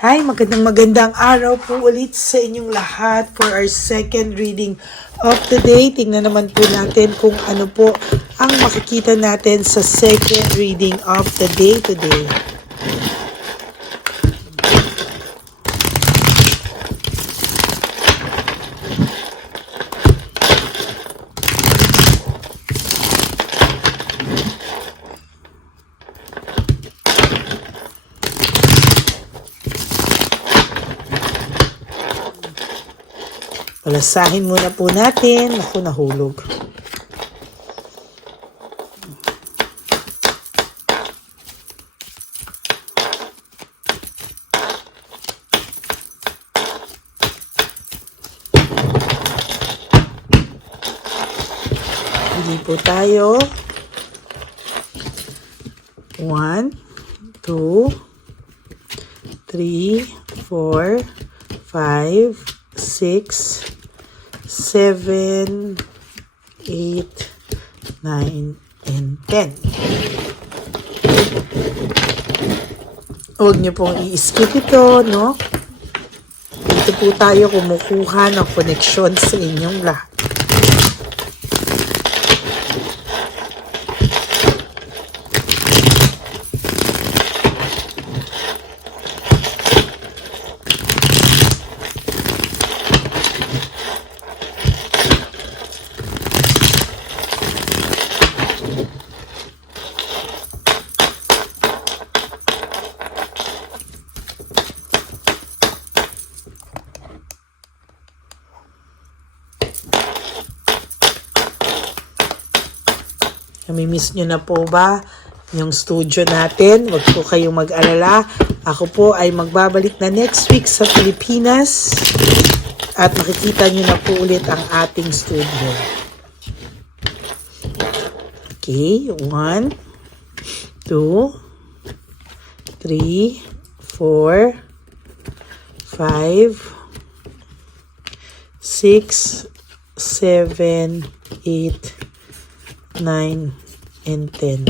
Hi, magandang araw po ulit sa inyong lahat for our second reading of the day. Tingnan naman po natin kung ano po ang makikita natin sa second reading of the day today. Palasahin muna po natin. Ako, nahulog. Hindi po tayo. 1, 2, 3, 4, 5, 6, 7, 8, 9, and 10. Huwag niyo pong i-skip ito, no? Dito po tayo kumukuha ng koneksyon sa inyong lahat. Namimiss nyo na po ba yung studio natin? Huwag po kayong mag-alala. Ako po ay magbabalik na next week sa Pilipinas at makikita nyo na po ulit ang ating studio. Okay, 1, 2, 3, 4, 5, 6, 7, 8, 9, and 10.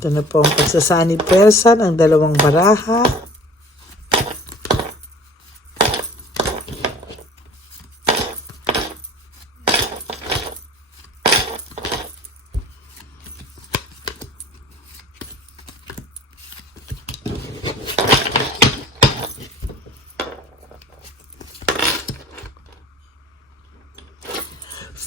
Ito na po ang pagsasanib pwersa ng dalawang baraha.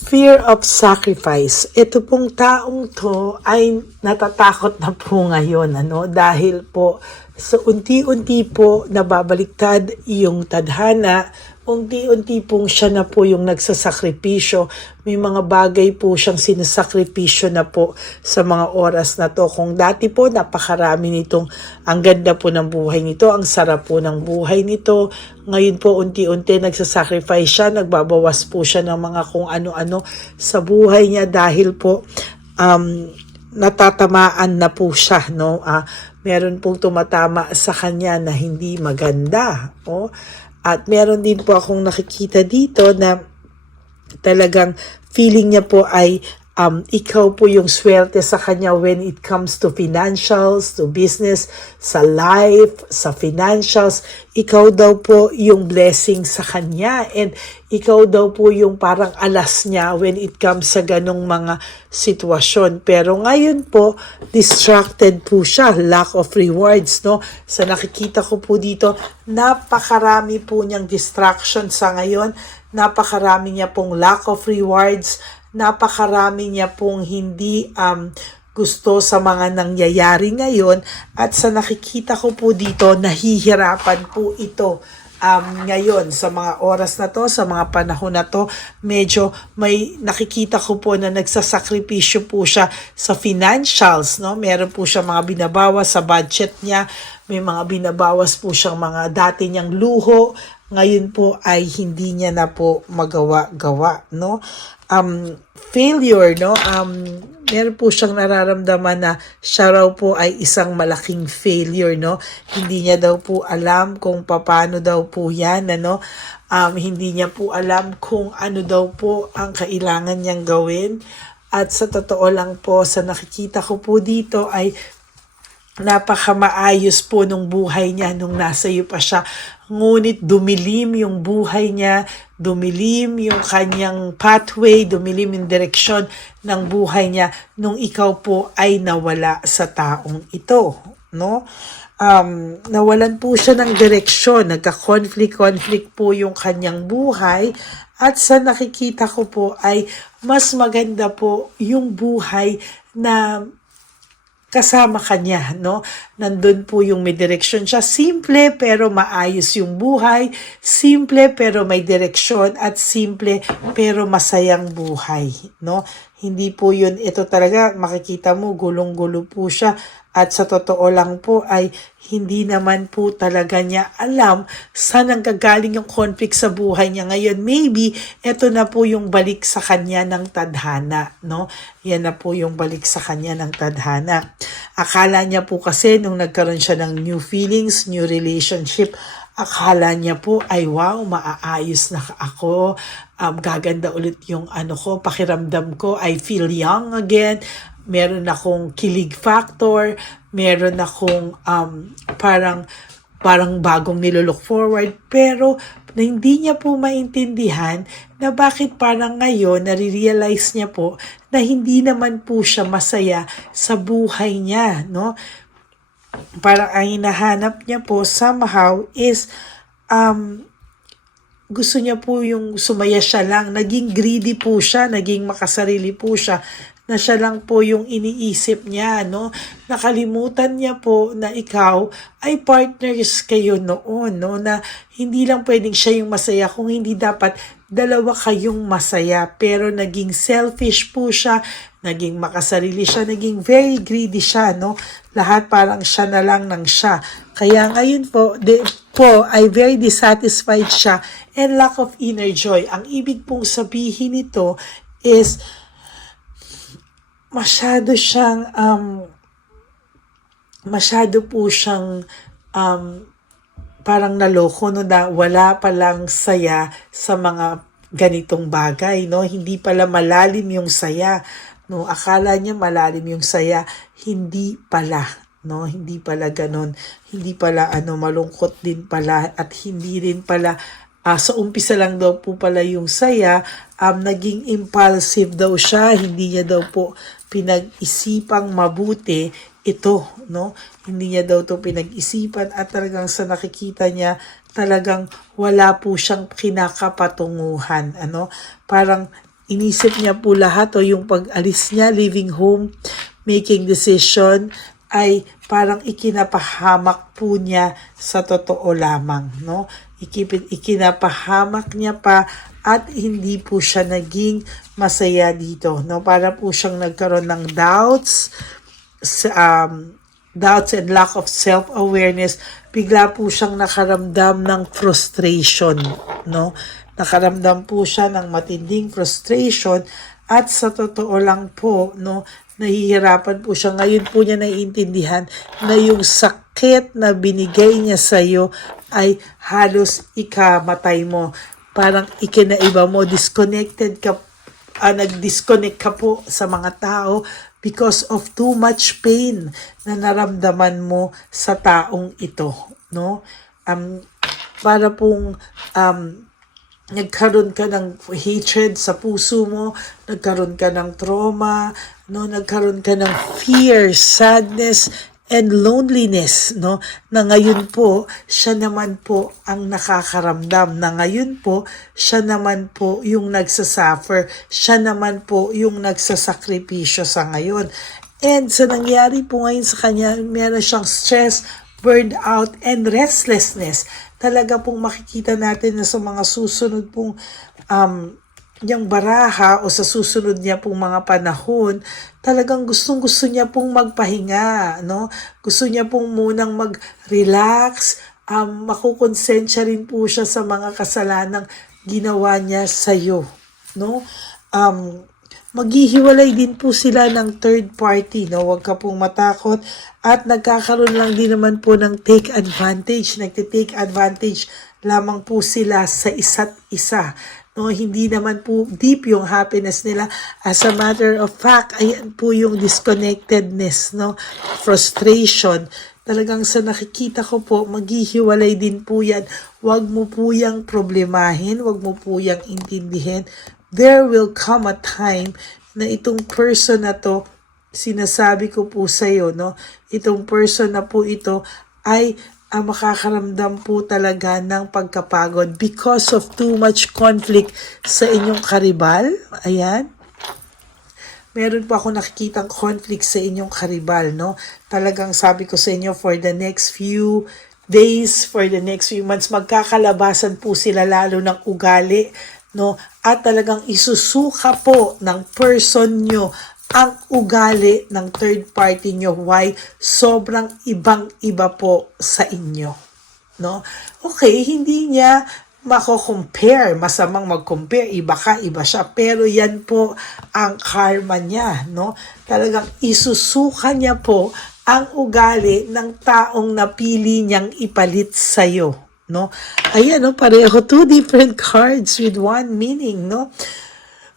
Fear of sacrifice. Ito pong taong to ay natatakot na po ngayon, dahil po sa unti-unti po nababaliktad yung tadhana, unti-unti pong siya na po yung nagsasakripisyo. May mga bagay po siyang sinasakripisyo na po sa mga oras na to. Kung dati po napakarami nitong, ang ganda po ng buhay nito, ang sarap po ng buhay nito. Ngayon po unti-unti nagsasacrifice siya, nagbabawas po siya ng mga kung ano-ano sa buhay niya dahil po natatamaan na po siya, meron pong tumatama sa kanya na hindi maganda, At meron din po akong nakikita dito na talagang feeling niya po ay ikaw po yung swerte sa kanya when it comes to financials, to business, sa life, sa financials. Ikaw daw po yung blessing sa kanya and ikaw daw po yung parang alas niya when it comes sa ganong mga sitwasyon. Pero ngayon po, distracted po siya, lack of rewards, Sa nakikita ko po dito, napakarami po niyang distraction sa ngayon, napakarami niya pong lack of rewards, napakarami niya pong hindi gusto sa mga nangyayari ngayon, at sa nakikita ko po dito, nahihirapan po ito ngayon sa mga oras na to, sa mga panahon na to. Medyo may nakikita ko po na nagsasakripisyo po siya sa financials, meron po siya mga binabawas sa budget niya, may mga binabawas po siyang mga dati niyang luho, ngayon po ay hindi niya na po magawa-gawa, no? Failure, no? Meron po siyang nararamdaman na siya raw po ay isang malaking failure, no? Hindi niya daw po alam kung paano daw po yan, ano? Hindi niya po alam kung ano daw po ang kailangan niyang gawin. At sa totoo lang po, sa nakikita ko po dito ay napakamaayos po nung buhay niya nung nasa iyo pa siya. Ngunit dumilim yung buhay niya, dumilim yung kanyang pathway, dumilim yung direksyon ng buhay niya nung ikaw po ay nawala sa taong ito, no? Nawalan po siya ng direksyon, nagka-conflict po yung kanyang buhay, at sa nakikita ko po ay mas maganda po yung buhay na kasama kanya, no? Nandun po yung may direksyon siya. Simple pero maayos yung buhay. Simple pero may direksyon, at simple pero masayang buhay, no? Hindi po yun, ito talaga makikita mo gulong-gulo po siya, at sa totoo lang po ay hindi naman po talaga niya alam saan ang gagaling yung conflict sa buhay niya ngayon. Maybe ito na po yung balik sa kanya ng tadhana, no? Yan na po yung balik sa kanya ng tadhana. Akala niya po kasi nung nagkaroon siya ng new feelings, new relationship, akala niya po ay wow, maaayos na ako, gaganda ulit yung ano ko, pakiramdam ko, I feel young again, meron akong kilig factor, meron akong parang bagong nilolook forward, pero na hindi niya po maintindihan na bakit parang ngayon nare-realize niya po na hindi naman po siya masaya sa buhay niya, no? Parang ang hinahanap niya po somehow is gusto niya po yung sumaya siya lang. Naging greedy po siya, naging makasarili po siya, na siya lang po yung iniisip niya, no? Nakalimutan niya po na ikaw ay partners kayo noon, no? Na hindi lang pwedeng siya yung masaya, kung hindi dapat dalawa kayong masaya. Pero naging selfish po siya, naging makasarili siya, naging very greedy siya, no? Lahat parang siya na lang ng siya. Kaya ngayon po, ay very dissatisfied siya and lack of inner joy. Ang ibig pong sabihin nito is masyado po siyang parang naloko, no, na wala palang saya sa mga ganitong bagay, no? Hindi pala malalim yung saya, no? Akala niya malalim yung saya, hindi pala, no? Hindi pala ganon. Hindi pala malungkot din pala, at hindi rin pala sa umpisa lang daw po pala yung saya, naging impulsive daw siya, hindi niya daw po pinag-isipang mabuti ito, no? Hindi niya daw to pinag-isipan, at talagang sa nakikita niya, talagang wala po siyang kinakapatunguhan, parang inisip niya po lahat, o yung pag-alis niya, leaving home, making decision, ay parang ikinapahamak po niya sa totoo lamang, no? Ikinapahamak niya pa, at hindi po siya naging masaya dito, no? Para po siyang nagkaroon ng doubts and lack of self-awareness. Bigla po siyang nakaramdam ng frustration, no? Nakaramdam po siya ng matinding frustration, at sa totoo lang po, no, nahihirapan po siya. Ngayon po niya naiintindihan na yung sakit na binigay niya sa iyo ay halos ikamatay mo. Parang ikinaiba mo, nag-disconnect ka po sa mga tao because of too much pain na naramdaman mo sa taong ito, no? Para pong nagkaroon ka ng hatred sa puso mo, nagkaroon ka ng trauma, no? Nagkaroon ka ng fear, sadness, and loneliness, no? Na ngayon po, siya naman po ang nakakaramdam. Na ngayon po, siya naman po yung nagsasuffer. Siya naman po yung nagsasakripisyo sa ngayon. And sa nangyari po ngayon sa kanya, meron siyang stress, burned out, and restlessness. Talaga pong makikita natin na sa mga susunod pong yung baraha, o sa susunod niya pong mga panahon, talagang gustong-gusto niya pong magpahinga, no? Gusto niya pong munang mag-relax, makukonsensya rin po siya sa mga kasalanang ginawa niya sa'yo, no? Maghihiwalay din po sila ng third party, no? Huwag ka pong matakot at nagkakaroon lang din naman po ng take advantage. Nagte-take advantage lamang po sila sa isa't isa, no? Hindi naman po deep yung happiness nila. As a matter of fact, ayan po yung disconnectedness, no? Frustration. Talagang sa nakikita ko po, maghihiwalay din po yan. Huwag mo po yang problemahin, huwag mo po yang intindihin. There will come a time na itong person na to, sinasabi ko po sa iyo, no? Itong person na po ito ay makakaramdam po talaga ng pagkapagod because of too much conflict sa inyong karibal. Ayan. Meron po ako nakikitang conflict sa inyong karibal, no? Talagang sabi ko sa inyo, for the next few days, for the next few months, magkakalabasan po sila lalo ng ugali, no? At talagang isusuka po ng person nyo ang ugali ng third party nyo. Why? Sobrang ibang-iba po sa inyo, no? Okay, hindi niya mako-compare, masamang mag-compare, iba ka, iba siya, pero yan po ang karma niya, no? Talagang isusuka niya po ang ugali ng taong napili niyang ipalit sa'yo, no? Ayan, no? Pareho, two different cards with one meaning, no?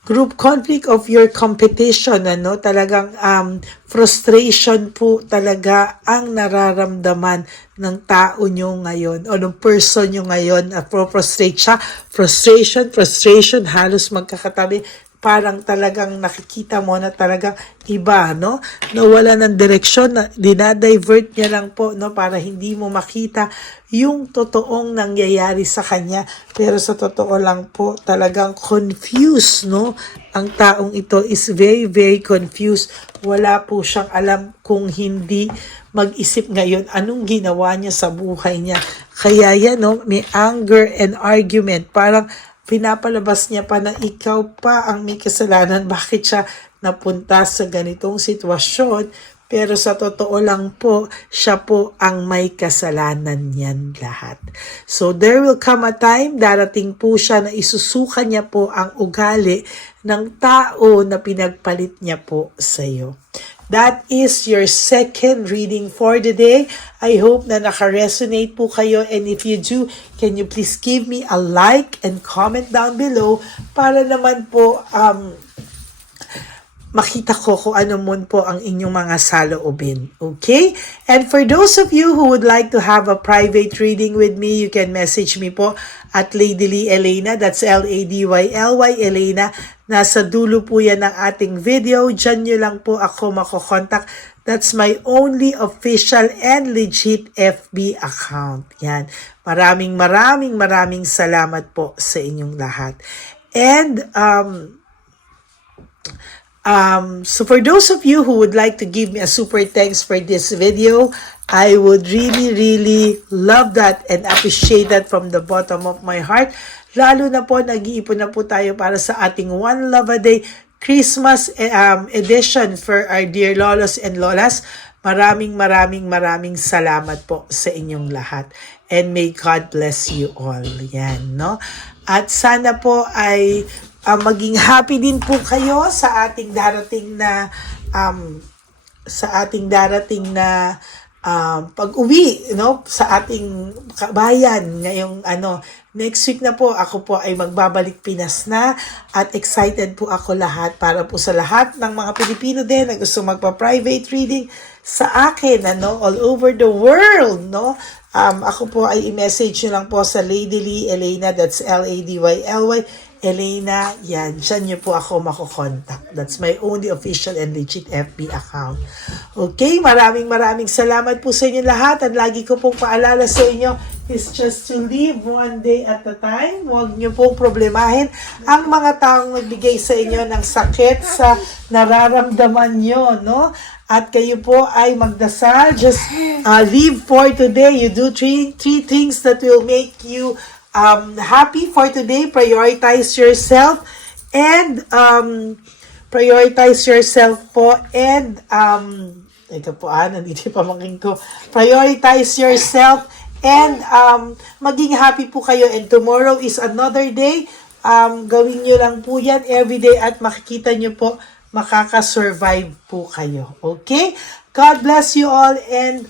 Group conflict of your competition, ano, talagang frustration po talaga ang nararamdaman ng tao nyo ngayon o ng person nyo ngayon. Frustrate siya, frustration, halos magkakatabi. Parang talagang nakikita mo na talagang iba, no? Nawala ng direksyon, na dinadivert niya lang po, no? Para hindi mo makita yung totoong nangyayari sa kanya. Pero sa totoo lang po, talagang confused, no? Ang taong ito is very, very confused. Wala po siyang alam kung hindi mag-isip ngayon anong ginawa niya sa buhay niya. Kaya yan, no? May anger and argument. Parang pinapalabas niya pa na ikaw pa ang may kasalanan. Bakit siya napunta sa ganitong sitwasyon? Pero sa totoo lang po, siya po ang may kasalanan niyan lahat. So there will come a time, darating po siya na isusuka niya po ang ugali ng tao na pinagpalit niya po sa iyo. That is your second reading for the day. I hope na naka-resonate po kayo, and if you do, can you please give me a like and comment down below para naman po makita ko kung ano mun po ang inyong mga saloobin. Okay? And for those of you who would like to have a private reading with me, you can message me po at Lady Lee Elena. That's Ladyly Elena. Nasa dulo po yan ng ating video. Diyan nyo lang po ako makokontak. That's my only official and legit FB account. Yan. Maraming salamat po sa inyong lahat. And, so for those of you who would like to give me a super thanks for this video, I would really love that and appreciate that from the bottom of my heart. Lalo na po, nag-iipon na po tayo para sa ating One Love a Day Christmas edition for our dear lolos and lolas. Maraming salamat po sa inyong lahat. And may God bless you all. Yan, no? At sana po ay maging happy din po kayo sa ating darating na pag-uwi, no, sa ating bayan ngayong next week na po. Ako po ay magbabalik Pinas na at excited po ako lahat para po sa lahat ng mga Pilipino din na gusto magpa-private reading sa akin, all over the world, no. Ako po ay i-message nyo lang po sa Lady Lee Elena, that's Ladyly Elena, yan. Diyan niyo po ako makokontak. That's my only official and legit FB account. Okay, maraming salamat po sa inyo lahat. At lagi ko pong paalala sa inyo is just to live one day at a time. Huwag niyo pong problemahin ang mga taong nagbigay sa inyo ng sakit sa nararamdaman niyo, no? At kayo po ay magdasal. Just live for today. You do three things that will make you happy for today. Prioritize yourself and ito po nandito pamangkin ko. Prioritize yourself And maging happy po kayo. And tomorrow is another day. Gawin nyo lang po yan everyday at makikita nyo po, makakasurvive po kayo. Okay? God bless you all, and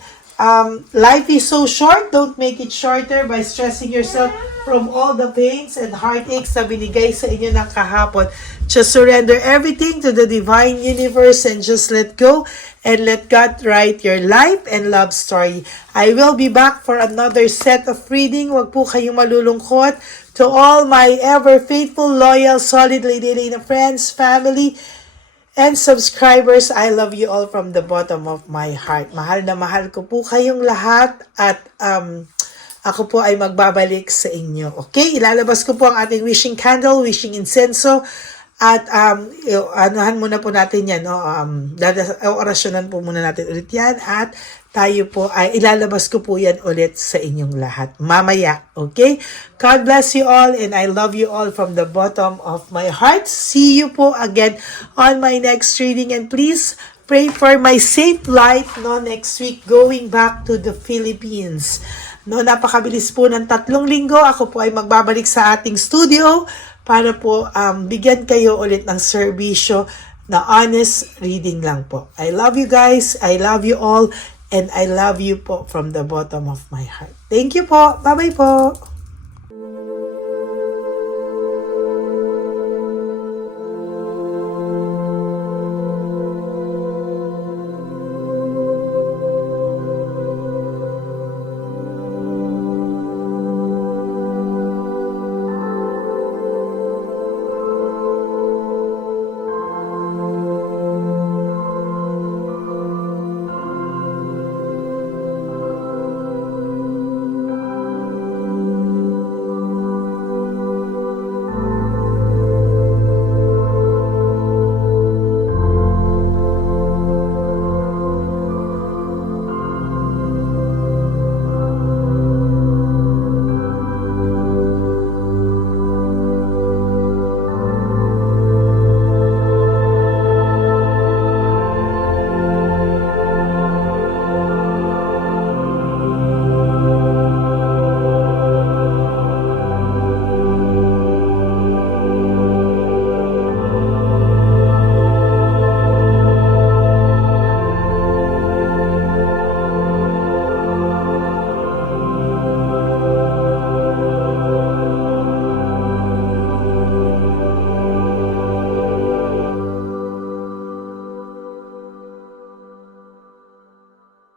life is so short. Don't make it shorter by stressing yourself from all the pains and heartaches na binigay sa inyo ng kahapon. Just surrender everything to the divine universe and just let go and let God write your life and love story. I will be back for another set of reading. Huwag po kayong malulungkot. To all my ever faithful, loyal, solid Lady Elena friends, family, and subscribers, I love you all from the bottom of my heart. Mahal na mahal ko po kayong lahat at ako po ay magbabalik sa inyo. Okay? Ilalabas ko po ang ating wishing candle, wishing incenso, at anuhan muna po natin yan. No? Orasyonan po muna natin ulit yan at tayo po ay ilalabas ko po yan ulit sa inyong lahat. Mamaya. Okay? God bless you all and I love you all from the bottom of my heart. See you po again on my next reading and please pray for my safe flight next week going back to the Philippines. Napakabilis po ng 3 linggo. Ako po ay magbabalik sa ating studio para po bigyan kayo ulit ng serbisyo na honest reading lang po. I love you guys. I love you all. And I love you po from the bottom of my heart. Thank you po. Bye-bye po.